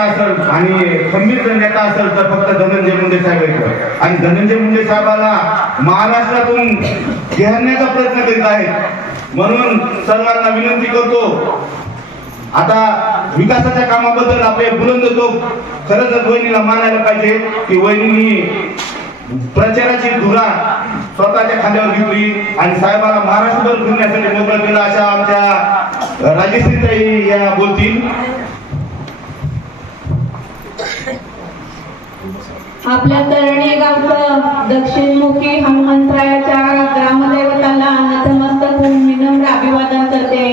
नेता असेल आणि खंबीर नेता असेल तर फक्त धनंजय मुंडे साहेब आहेत. आणि धनंजय मुंडे साहेबाला महाराष्ट्रातून घेण्याचा प्रयत्न करीत आहेत. म्हणून सर्वांना विनंती करतो, आता विकासाच्या कामाबद्दल आपले बुलंद टोक खरंच वहिनीला मानायला पाहिजे की वहिनी प्रचाराची धुरा स्वतःच्या खांद्यावर घेतली आणि साहेबाला महाराष्ट्रभर फिरण्यासाठी मोकळं केलं. अशा आमच्या राजश्रीताई या बोलतील. आपल्या तळणी गावचं दक्षिणमुखी हनुमंतरायाच्या ग्रामदैवताला नतमस्तक होऊन विनम्र अभिवादन करते.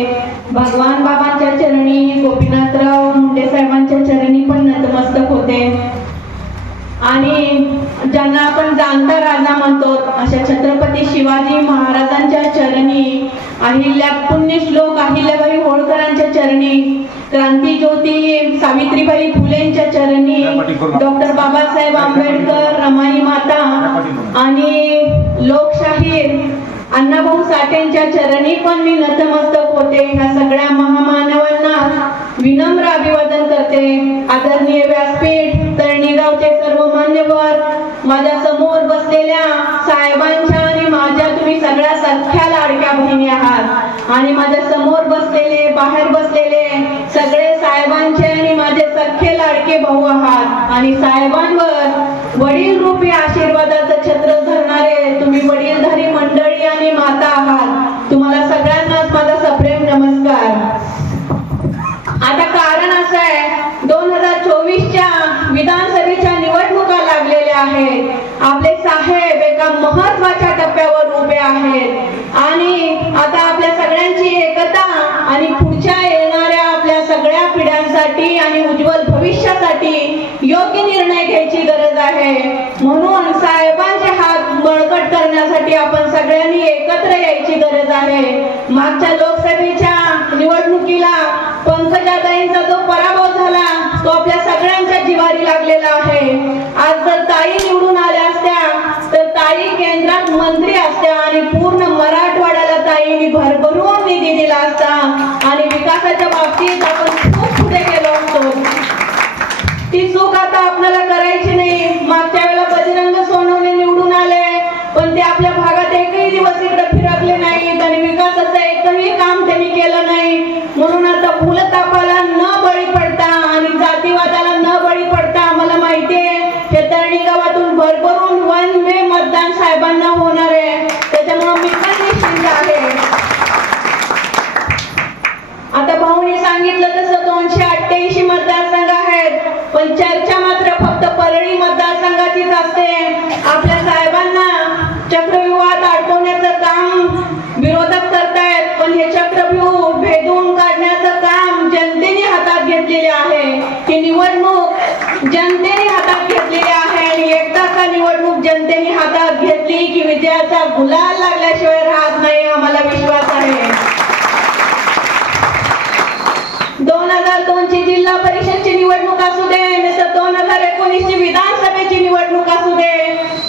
भगवान बाबांच्या चरणी गोपीनाथराव मुंडे साहेबांच्या चरणी पण नतमस्तक होते. आणि ज्यांना आपण जाणता राजा म्हणतो अशा छत्रपती शिवाजी महाराजांच्या चरणी, अहिल्या पुण्यश्लोक अहिल्याबाई होळकरांच्या चरणी, क्रांतिज्योती सावित्रीबाई फुलेंच्या चरणी, डॉक्टर बाबासाहेब आंबेडकर, रमाई माता आणि लोकशाहीर अण्णाभाऊ साठेंच्या चरणी पण मी नतमस्तक होते. ह्या सगळ्या महामानवांना विनम्र अभिवादन करते. आदरणीय व्यासपीठ, तळणी गावचे सर्व मान्यवर, माझ्या समोर बसलेल्या साहेबांच्या आणि माझ्या तुम्ही सगळ्या सख्या लाडक्या बहिणी आहात. आणि माझ्या समोर बसलेले, बाहेर बसलेले सगळे साहेबांचे आणि माझे सख्खे लाडके भाऊ आहात. आणि साहेबांवर वडील रूपी आशीर्वादाचं छत्र धरणारे तुम्ही वडीलधारी मंडळी आणि माता आहात. तुम्हाला सगळ्यांनाच माझा सप्रेम नमस्कार. आता कारण असं आहे, 2024च्या विधानसभेच्या निवडणुका लागलेल्या आहेत. आपले साहेब एका महत्वाच्या टप्प्यावर उभे आहेत आणि आता आपल्या सगळ्यांची एकता आणि पुढच्या येणाऱ्या आपल्या सगळ्या पिढ्यांसाठी आणि उज्ज्वल भविष्यासाठी योग्य निर्णय घ्यायची गरज आहे. म्हणून साहेबांचे हात बळकट करण्यासाठी आपण सगळ्यांनी एकत्र यायची गरज आहे. मागच्या लोकसभेच्या निवडणुकीला पंकजाताईंचा जो पराभव झाला तो आपल्या सगळ्यांच्या जिव्हारी लागलेला आहे. आज जर ताई निवडून आल्या असत्या तर ताई केंद्रात मंत्री असत्या आणि पूर्ण मराठवाड्याला ताईंनी भरभरून निधी दिला असता आणि विकासाच्या बाबतीत आपण खूप पुढे गेलो असतो. ती चूक आता आपल्याला करायची नाही. मागच्या वेळेला बजरंग सोनवणे निवडून आले पण ते आपल्या भागात एकही दिवस इकडे फिरकले नाहीत आणि विकासाचं एकही काम त्यांनी केलं नाही. म्हणून आता भूलतापाला न बळी पडता आणि जातीवादाला न बळी पडता मला माहितीये हे तळणी गावातून भरभरून वन वे मतदान साहेबांना होणार आहे. त्याच्यामुळे मी पण निश्चिंत आहे. आता भाऊनी सांगितलं तसं 288 मतदारसंघ आहेत पण चर्चा मात्र फक्त परळी मतदारसंघाचीच असते. आपल्या साहेबांना चक्रव्यूहात अडकवण्याचं काम विरोधक करतायत पण हे चक्रव्यूह भेदून काढण्याचं काम जनतेने हातात घेतलेले आहे. ही निवडणूक जनतेने हातात घेतलेली आहे आणि एकदा का निवडणूक जनतेने हातात घेतली की विजयाचा गुलाल लागल्याशिवाय राहत नाही, आम्हाला विश्वास आहे. 2002 ची जिल्हा परिषदची निवडणूक असू दे नाहीतर 2019 ची विधानसभेची निवडणूक असू दे,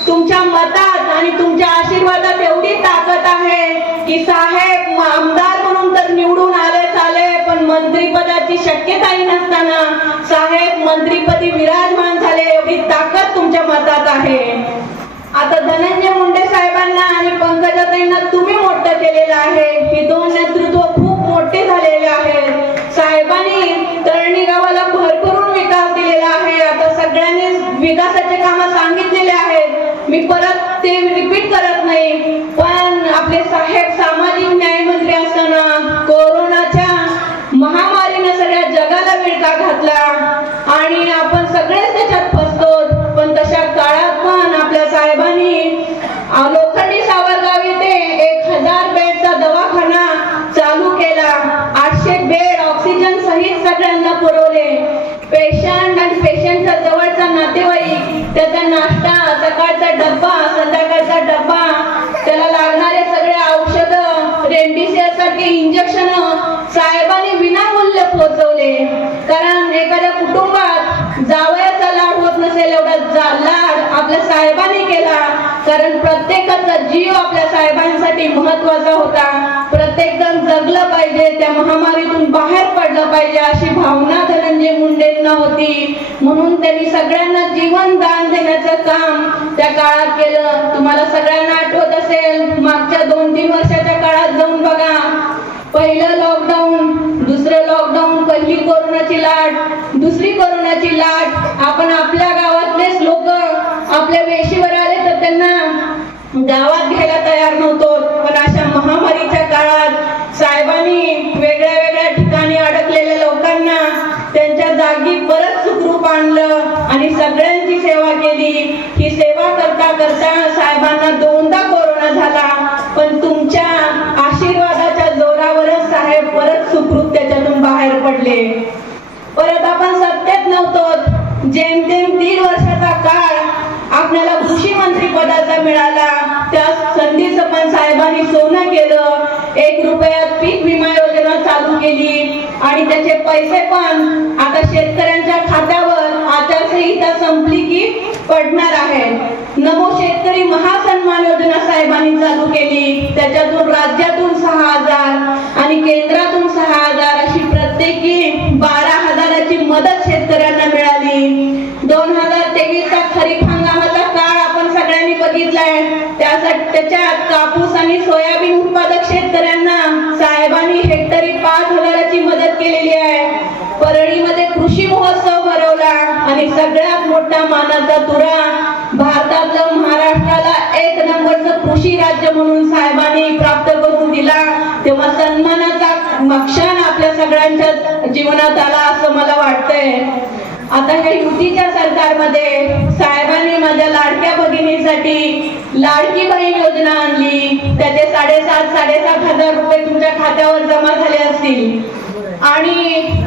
तुमच्या मतात आणि तुमच्या आशीर्वादात एवढी ताकद आहे की साहेब आमदार म्हणून तर निवडून आले पण मंत्रिपदाची शक्यताही नसताना साहेब मंत्रिपदी विराजमान झाले, एवढी ताकद तुमच्या मतात आहे. आता धनंजय मुंडे साहेबांना आणि पंकजाताईंना तुम्ही मोठं केलेलं आहे. ही दोन नेतृत्व खूप मोठे झालेले आहेत. साहेबांनी तळणी गावाला भरभरून विकास दिलेला आहे. आता सगळ्यांनी विकासाचे काम सांगितलेले आहेत, मी परत ते रिपीट करत नाही. पण आपले साहेब सामाजिक न्याय मंत्री असताना कोरोनाच्या महामारीने सगळ्या जगाला विळखा घातला आणि आपण सगळेच त्याच्यात फसतो. पण तशा काळात पण आपल्या साहेबांनी लोखंडी सावरगाव येथे 1000 बेडचा दवाखाना चालू केला. 800 बेड ऑक्सिजन सहित सगळ्यांना पुरवले. पेशंट आणि पेशंटचा जवळचा नातेवाईक त्याचा नाश्ता, सकाळचा डब्बा, संध्याकाळचा डब्बा, त्याला लागणारे सगळे औषधं, रेमडेसिवीर सारखे इंजेक्शन साहेबांनी विनामूल्य पोहोचवले. कारण एखाद्या कुटुंबात जावयाचा लाड होत नसेल एवढा लाड आपल्या साहेबांनी केला. कारण प्रत्येकाचा जीव आपल्या साहेबांसाठी महत्वाचा होता. प्रत्येक जण जगलं पाहिजे, त्या महामारीतून बाहेर पडलं पाहिजे अशी भावना धनंजय मुंडेंना होती. म्हणून त्यांनी सगळ्यांना जीवन दान देण्याचं काम त्या काळात केलं. तुम्हाला सगळ्यांना आठवत असेल, मागच्या 2-3 वर्षाच्या काळात जाऊन बघा. पहिलं लॉकडाऊन, दुसरं लॉकडाऊन, पहिली कोरोनाची लाट, दुसरी कोरोनाची लाट. आपण आपल्या गावातलेच लोक आपल्या वेशीवर आले तर त्यांना गावात घ्यायला तयार नव्हतो. पण अशा महामारीच्या काळात साहेबांनी वेगळ्या वेगळ्या ठिकाणी अडकलेल्या लोकांना त्यांच्या जागी परत सुखरूप आणलं आणि सगळ्यांची सेवा केली. ही सेवा करता करता साहेबांना 2दा कोरोना झाला, पण तुमच्या आशीर्वादाच्या जोरावरच साहेब परत सुखरूप त्याच्यातून बाहेर पडले. परत आपण सत्तेत नव्हतो. जेमतेम 3 वर्षाचा काळ आपल्याला कृषी मंत्री पदाचा मिळाला. त्या संधीचं पण साहेबांनी सोनं केलं. 1 रुपयात पीक विमा योजना चालू केली आणि त्याचे पैसे पण आता शेतकऱ्यांच्या खात्यावर आचारसंहिता संपली की पडणार आहे. नमो शेतकरी महासन्मान योजना साहेबांनी चालू केली. त्याच्यातून राज्यातून 6,000 आणि केंद्रातून 6,000 अशी प्रत्येकी 12,000ची मदत शेतकऱ्यांना मिळाली. 2023चा खरीप हंगामाचा काळ आपण सगळ्यांनी बघितलाय. त्याच्यात कापूस आणि सोयाबीन उत्पादक शेतकऱ्यांना साहेबांनी हेक्टरी 5,000ची मदत केलेली आहे. परळीमध्ये कृषी महोत्सव भरवला आणि सगळ्यात मोठा मानाचा तुरा भारतातलं महाराष्ट्राला 1 नंबरचं कृषी राज्य म्हणून साहेबांनी प्राप्त करून दिला. तेव्हा सन्मानाचा क्षण आपल्या सगळ्यांच्या जीवनात आला असं मला वाटतंय. आता या युतीच्या सरकारमध्ये साहेबांनी माझ्या लाडक्या भगिनीसाठी लाडकी बहीण योजना आणली. त्याचे 7,500 रुपये तुमच्या खात्यावर जमा झाले असतील आणि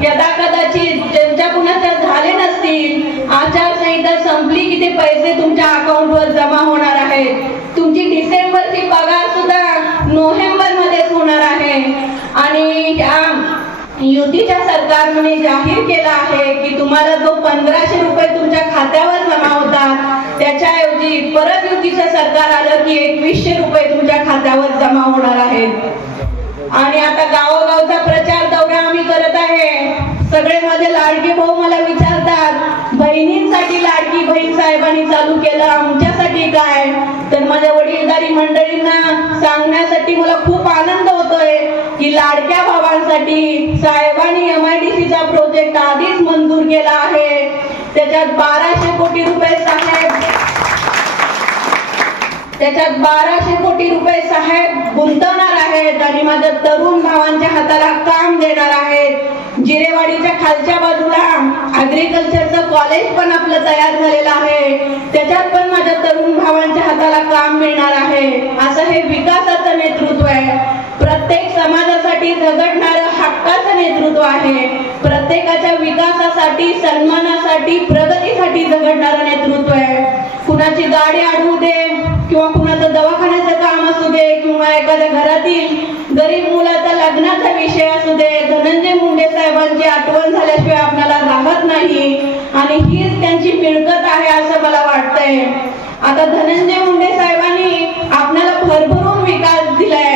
यदा कदाचित ज्यांच्या कुणाच्या झाले नसतील, आचारसंहिता संपली की ते पैसे तुमच्या अकाउंटवर जमा होणार आहेत. तुमची डिसेंबरची पगार सुद्धा नोव्हेंबर मध्येच होणार आहे. आणि युतीच्या सरकारने जाहीर केलं आहे की तुम्हाला जो 1,500 रुपये तुमच्या खात्यावर जमा होतात त्याच्याऐवजी परत युतीचं सरकार आलं की 2,100 रुपये तुमच्या खात्यावर जमा होणार आहेत. आणि आता गावोगावचा प्रचार दौरा आम्ही करत आहे. सगळे माझे लाडके भाऊ मला विचारतात, बहिणींसाठी लाडकी बहीण साहेबांनी चालू केलं, आमच्यासाठी काय? तर माझ्या वडीलधारी मंडळींना सांगण्यासाठी मला खूप आनंद होतोय की लाडक्या भावांसाठी साहेबांनी MIDCचा प्रोजेक्ट आधीच मंजूर केला आहे. त्याच्यात 1,200 कोटी रुपये साहेब गुंतवणार आहेत आणि माझ्या तरुण भावांच्या हाताला काम देणार आहेत. जिरेवाडीच्या खालच्या बाजूला ऍग्रिकल्चरचं कॉलेज पण आपलं तयार झालेलं आहे. त्याच्यात पण माझ्या तरुण भावांच्या हाताला काम मिळणार आहे. असं हे विकासाचं नेतृत्व आहे. प्रत्येक समाजासाठी झगडणारं हक्काचं नेतृत्व आहे. प्रत्येकाच्या विकासासाठी, सन्मानासाठी, प्रगतीसाठी झगडणारं नेतृत्व आहे. कुणाची गाडी अडवू दे किंवा कुणाचं दवाखान्याचं काम असू दे किंवा एखाद्या घरातील गरीब मुलाचा लग्नाचा विषय असू दे, धनंजय मुंडे साहेबांची आठवण झाल्याशिवाय आपल्याला राहत नाही आणि हीच त्यांची मिळकत आहे असं मला वाटतंय. आता धनंजय मुंडे साहेबांनी आपल्याला भरभरून विकास दिलाय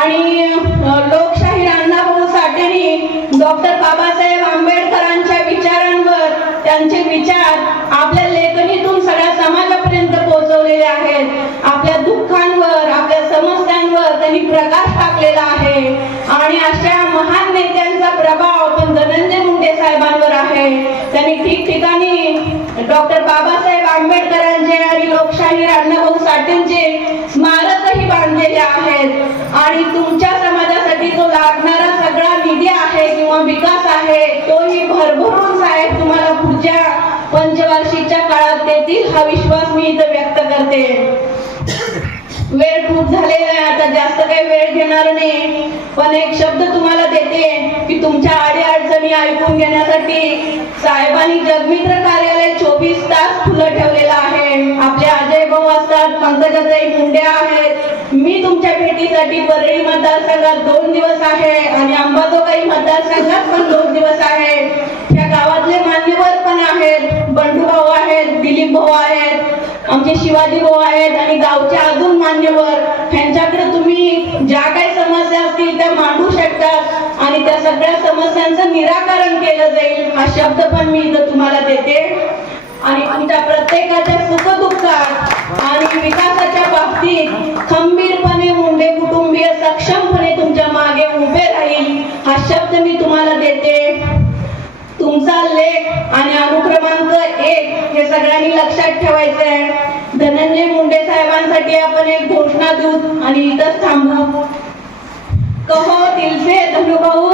आणि लोकशाहीर अण्णाभाऊ साठेंनी डॉक्टर बाबासाहेब आंबेडकरांच्या विचारांवर त्यांचे विचार आपल्या लेखणीतून सगळ्या समाजापर्यंत पोहोचवलेले आहेत. आपल्या दुःखांवर, आपल्या समस्यांवर त्यांनी प्रकाश टाकलेला आहे आणि अशा महान नेत्यांचा प्रभाव पण धनंजय मुंडे साहेबांवर आहे. त्यांनी ठिकठिकाणी डॉक्टर बाबासाहेब आंबेडकरांचे आणि लोकशाहीर अण्णाभाऊ साठेंचे स्मारकही बांधलेले आहेत आणि तुमच्या समाजासाठी जो लागणारा सगळा निधी आहे किंवा विकास आहे तोही भरभरून साहेब तुम्हाला पुढच्या पंचवार्षिकच्या काळात देतील हा विश्वास मी इथं व्यक्त करते. वेळ खूप झालेला आहे, आता जास्त काही वेळ घेणार नाही, पण एक शब्द तुम्हाला देते की तुमच्या अडीअडचणी ऐकून घेण्यासाठी साहेबांनी जगमित्र कार्यालय 24 तास खुलं ठेवलेलं आहे. आपले अजय भाऊ असतात, पंकजाताई मुंडे आहेत. मी तुमच्या भेटीसाठी परळी मतदारसंघात 2 दिवस आहे आणि अंबाजोगाई मतदारसंघात पण 2 दिवस आहे. या गावातले मान्यवर पण आहेत, बंडू भाऊ आहेत, दिलीप भाऊ आहेत, आमचे शिवाजी भाऊ आहेत आणि गावचे अजून मान्यवर, ह्यांच्याकडे तुम्ही ज्या काही समस्या असतील त्या मांडू शकतात आणि त्या सगळ्या समस्यांचं निराकरण केलं जाईल हा शब्द पण मी इथं तुम्हाला देते. आणि तुमच्या प्रत्येकाच्या सुखदुःखात आणि विकासाच्या बाबतीत खंबीरपणे मुंडे कुटुंबीय सक्षमपणे तुमच्या मागे उभे राहील हा शब्द मी तुम्हाला देते. तुमचा लेख आणि अनुक्रमांक 1 हे सगळ्यांनी लक्षात ठेवायचे आहे. धनंजय मुंडे साहेबांसाठी आपण एक घोषणा देऊ आणि इथंच थांबू. कहो दिल से धनुभाऊ